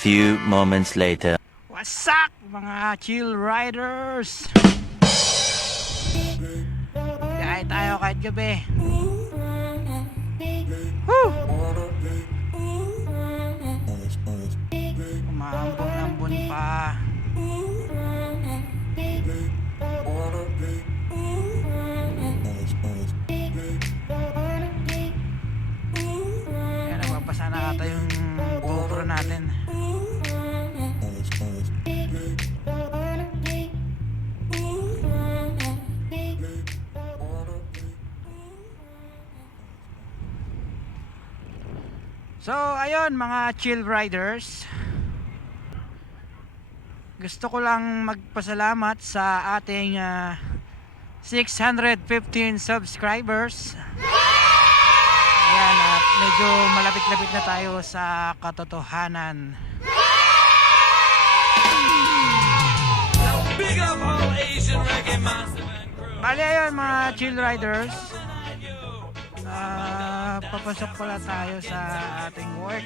few moments later. What's up mga chill riders? Kahit tayo kahit gabi. Woo! Umaambon-ambon pa. Kaya nababasa na ata yung GoPro natin. So ayun mga chill riders, gusto ko lang magpasalamat sa ating 615 subscribers. Ayan, at medyo malapit-lapit na tayo sa katotohanan. Bali ayun mga chill riders, papasok pala tayo sa ating work.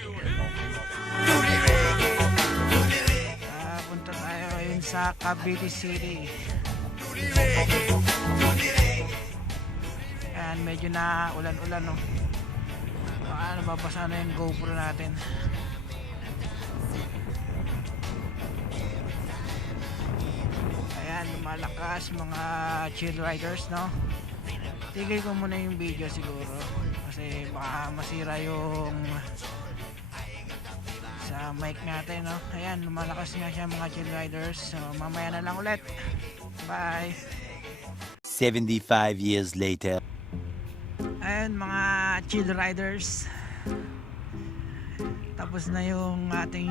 Punta tayo ngayon sa Cavite City. Ayan, medyo na ulan-ulan, no? Baka nababasa na yung GoPro natin. Ayan, lumalakas mga chill riders, no? Tigil ko muna yung video siguro kasi baka masira yung sa mic natin, no? Ayan, lumalakas nga siya mga chill riders. So mamaya na lang ulit. Bye. 75 years later. Ayan mga chill riders, tapos na yung ating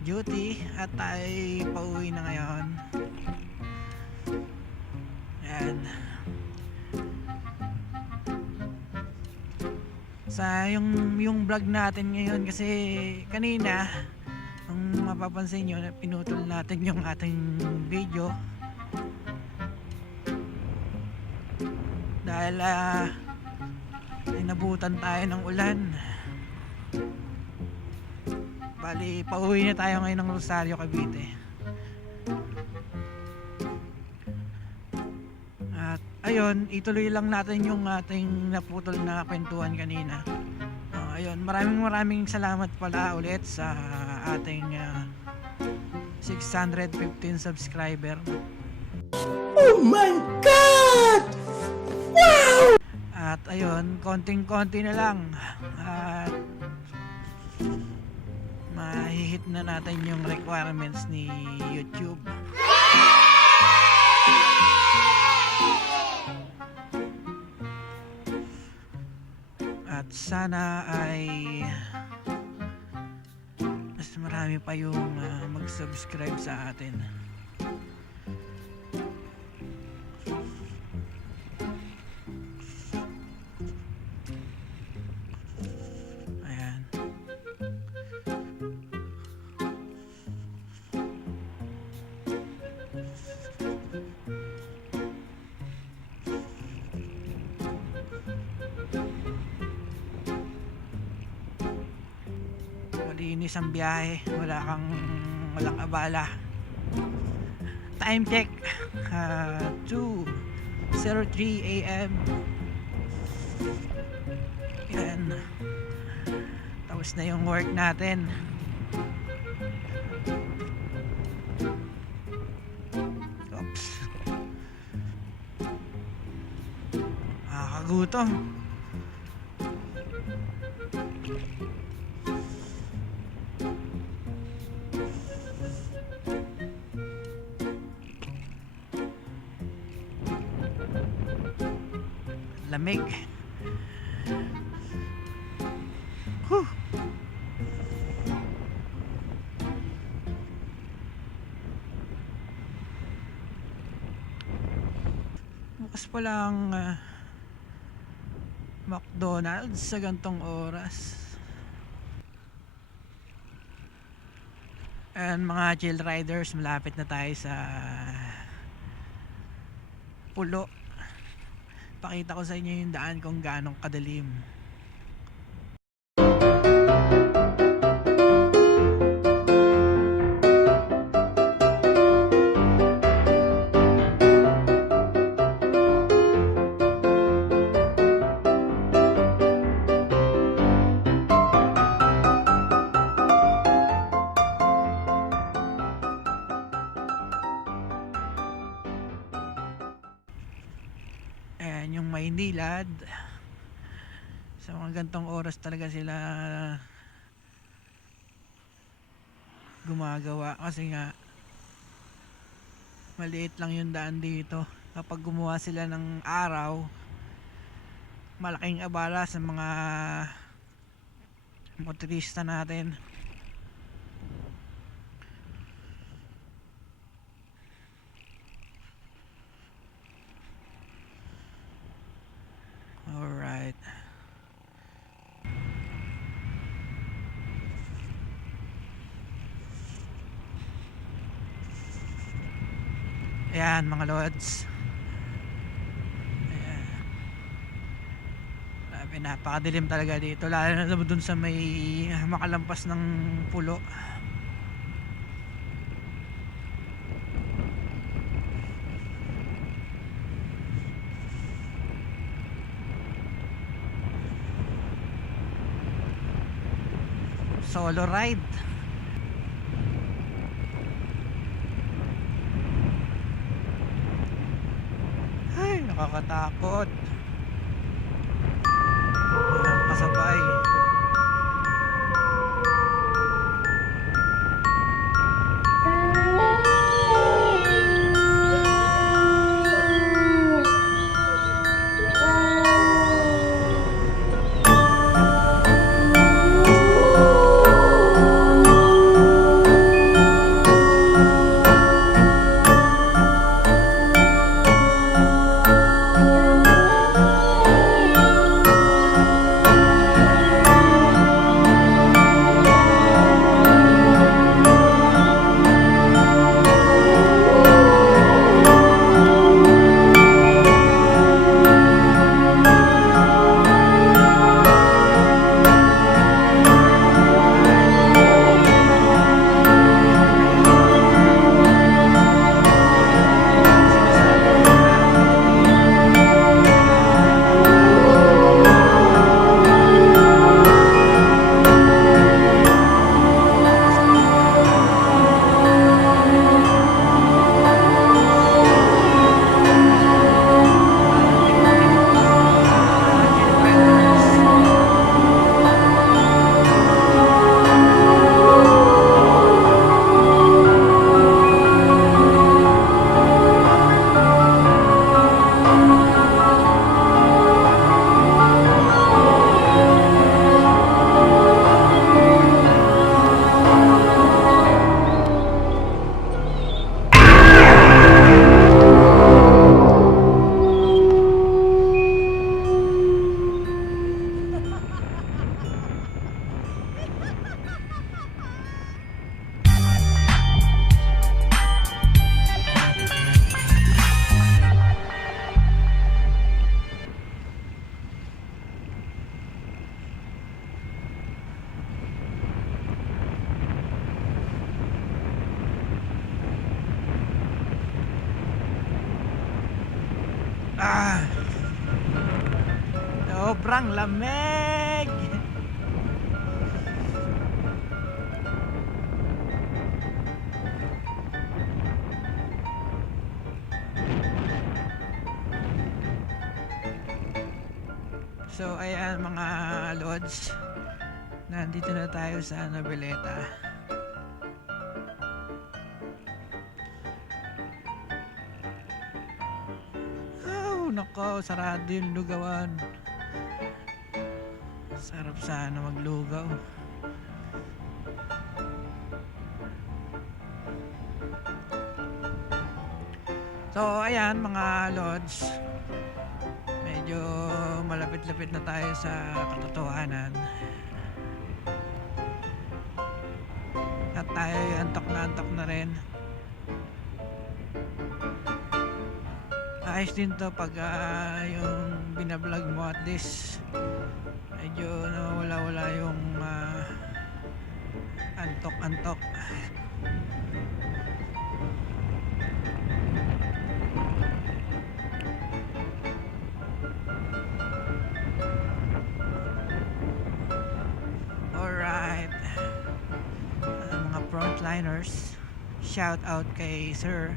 duty at tayo pauwi na ngayon. Ayan. Sa yung vlog natin ngayon, kasi kanina kung mapapansin nyo, pinutol natin yung ating video dahil inabutan tayo ng ulan. Bali pauwi na tayo ngayon ng Rosario, Cavite. At ayun, ituloy lang natin yung ating naputol na kwentuhan kanina. Ayun, maraming salamat pala ulit sa ating 615 subscriber. Oh my God! Wow! At ayun, konting-konti na lang at mahihit na natin yung requirements ni YouTube. At sana ay mas marami pa yung mag-subscribe sa atin. Ayan. Malinis ang biyahe, walang abala. Time check 2:03 AM. Yan, tapos na yung work natin. Oops, nakakagutom. Lamig. Whew. Bukas pa lang McDonald's sa gantong oras. And mga chill riders, malapit na tayo sa pulo. Pakita ko sa inyo yung daan kung gaano kadilim. yung Maynilad. Sa mga gantong oras talaga sila gumagawa kasi nga maliit lang yung daan dito. Kapag gumawa sila ng araw, malaking abala sa mga motorista natin. Alright. Ayan mga lods. Ayan. Grabe, napakadilim talaga dito. Lalo na dun sa may makalampas ng pulo. Solo ride. Ay, nakakatakot. Walang kasabay. Sobrang lamig. So ayan mga lods, nandito na tayo sa Noveleta. Oh nako, sarado yung lugawan. Sarap sana maglugaw. So ayan mga lods, medyo malapit-lapit na tayo sa katotohanan. At tayo antok na rin. Ayos din to pag yung binablog mo, at least medyo nawawala yung antok. Alright, mga frontliners, shout out kay Sir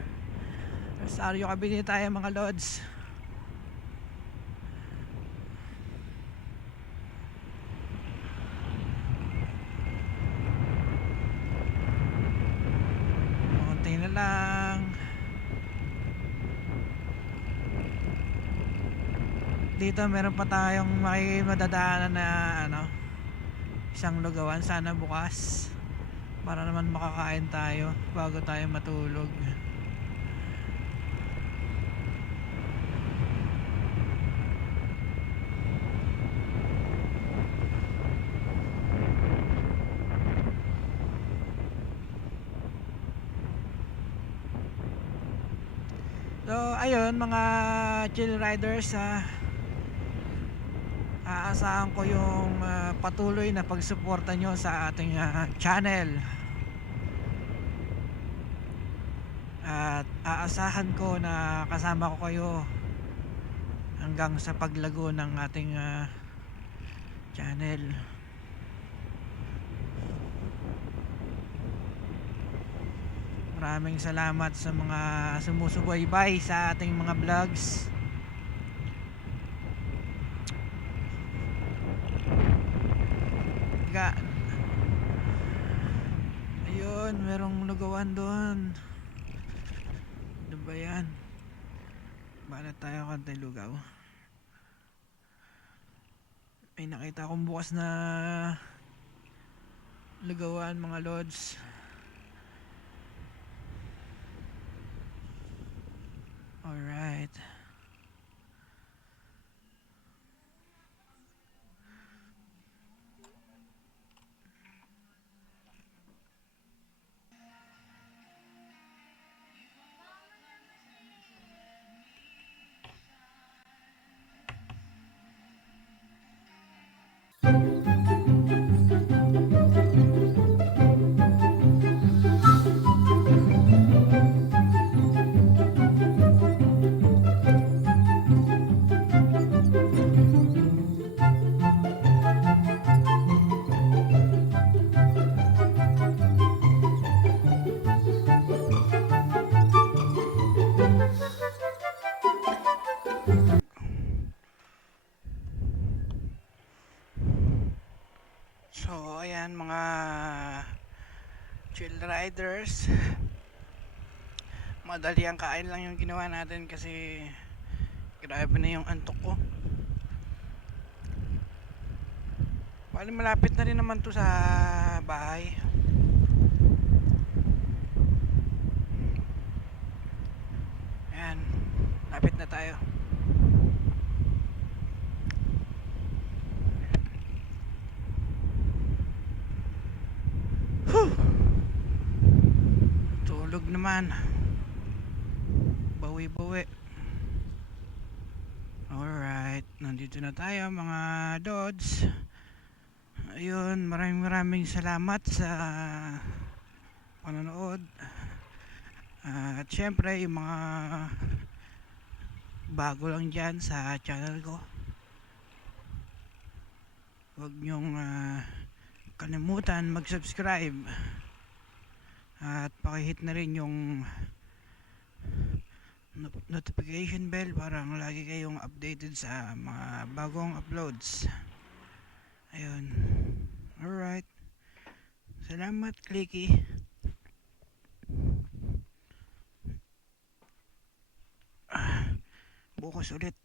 Rosario, Cavite tayo mga lods. konti na lang. Dito meron pa tayong madadaanan na isang lugawan, sana bukas para naman makakain tayo bago tayo matulog. So ayun mga chill riders, aasahan ko yung patuloy na pagsuporta nyo sa ating channel, at aasahan ko na kasama ko kayo hanggang sa paglago ng ating channel. Maraming salamat sa mga sumusubaybay sa ating mga vlogs. Ayun, merong lugawan doon. Ano ba yan? Balat tayo kantay lugaw. May nakita akong bukas na lugawan mga lods. Alright. So ayan mga chill riders, madali ang kain lang yung ginawa natin kasi grabe na yung antok ko. Bali malapit na rin naman to sa bahay. Ayan, lapit na tayo. Tulog naman, bawi-bawi. Alright, nandito na tayo mga dods. Ayun, maraming salamat sa panonood. At syempre yung mga bago lang dyan sa channel ko, huwag nyong kalimutan mag-subscribe at pakihit na rin yung notification bell para lagi kayong updated sa mga bagong uploads. Ayun. Alright. Salamat Clicky. Bukas ulit.